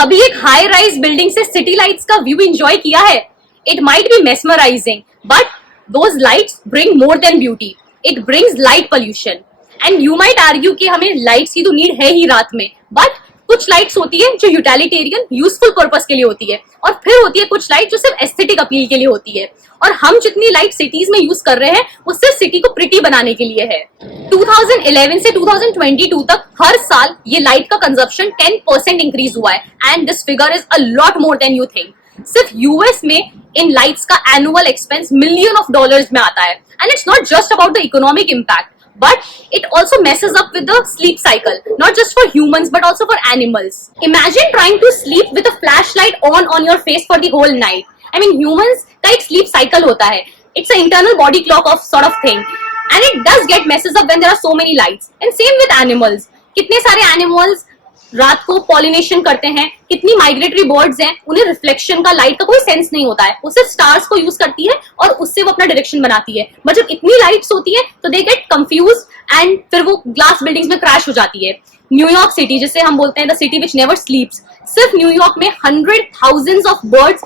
कभी एक high rise building से सिटी लाइट्स का व्यू एंजॉय किया है? It might be mesmerising, but those lights bring more than beauty. It brings light pollution. And you might argue कि हमें lights की तो नीड है ही रात में, बट कुछ लाइट्स होती है जो यूटिलिटेरियन यूजफुल पर्पस के लिए होती है, और फिर होती है कुछ लाइट जो सिर्फ एस्थेटिक अपील के लिए होती है. और हम जितनी लाइट सिटीज में यूज कर रहे हैं वो सिर्फ सिटी को प्रिटी बनाने के लिए है. 2011 से 2022 तक हर साल ये लाइट का कंजप्शन 10% इंक्रीज हुआ है, and this figure is a lot more than you think. सिर्फ यूएस में इन लाइट्स का annual expense million of dollars में आता है. And it's not just about the economic impact, but it also messes up with the sleep cycle, not just for humans but also for animals. Imagine trying to sleep with a flashlight on your face for the whole night. I mean, humans का एक sleep cycle होता है. It's an internal body clock of sort of thing, and it does get messes up when there are so many lights. And same with animals. कितने सारे animals रात को pollination करते हैं, कितनी माइग्रेटरी बर्ड्स हैं, उन्हें रिफ्लेक्शन का, लाइट का कोई सेंस नहीं होता है. वो सिर्फ स्टार्स को यूज करती है और उससे वो अपना डायरेक्शन बनाती है. बट जब इतनी लाइट्स होती है तो दे गेट कंफ्यूज एंड फिर वो ग्लास बिल्डिंग्स में क्रैश हो जाती है. न्यूयॉर्क सिटी, जिसे हम बोलते हैं द सिटी विच नेवर स्लीप्स, सिर्फ न्यूयॉर्क में 100,000 of birds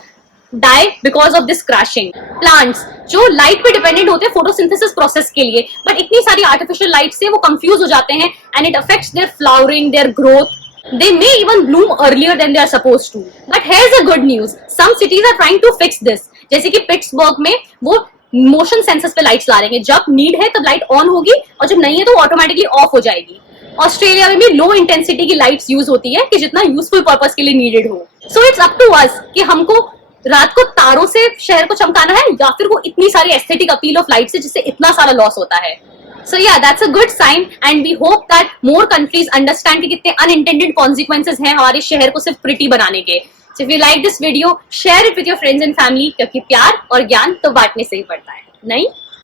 die because of this crashing. Plants जो लाइट पे डिपेंडेंट होते हैं फोटोसिंथेसिस प्रोसेस के लिए, बट इतनी सारी आर्टिफिशियल लाइट से वो कंफ्यूज हो जाते हैं and it affects their flowering, their growth. They may even bloom earlier than they are supposed to. But here's the good news. Some cities are trying to fix this. जैसे कि Pittsburgh में वो motion sensors पे lights ला रहे हैं. जब need है तब लाइट ऑन होगी और जब नहीं है तो ऑटोमेटिकली ऑफ हो जाएगी. ऑस्ट्रेलिया में भी लो इंटेंसिटी की लाइट्स यूज होती है कि जितना यूजफुल पर्पस के लिए नीडेड हो. So it's up to us कि हमको रात को तारों से शहर को चमकाना है या फिर वो इतनी सारी एस्थेटिक अपील ऑफ लाइट से जिससे इतना सारा लॉस होता है. So yeah, that's a good sign, and we hope that more countries understand कि कितने unintended consequences हैं हमारे शहर को सिर्फ pretty बनाने के. So if you like this video, share it with your friends and family, क्योंकि प्यार और ज्ञान तो बांटने से ही पड़ता है, नहीं?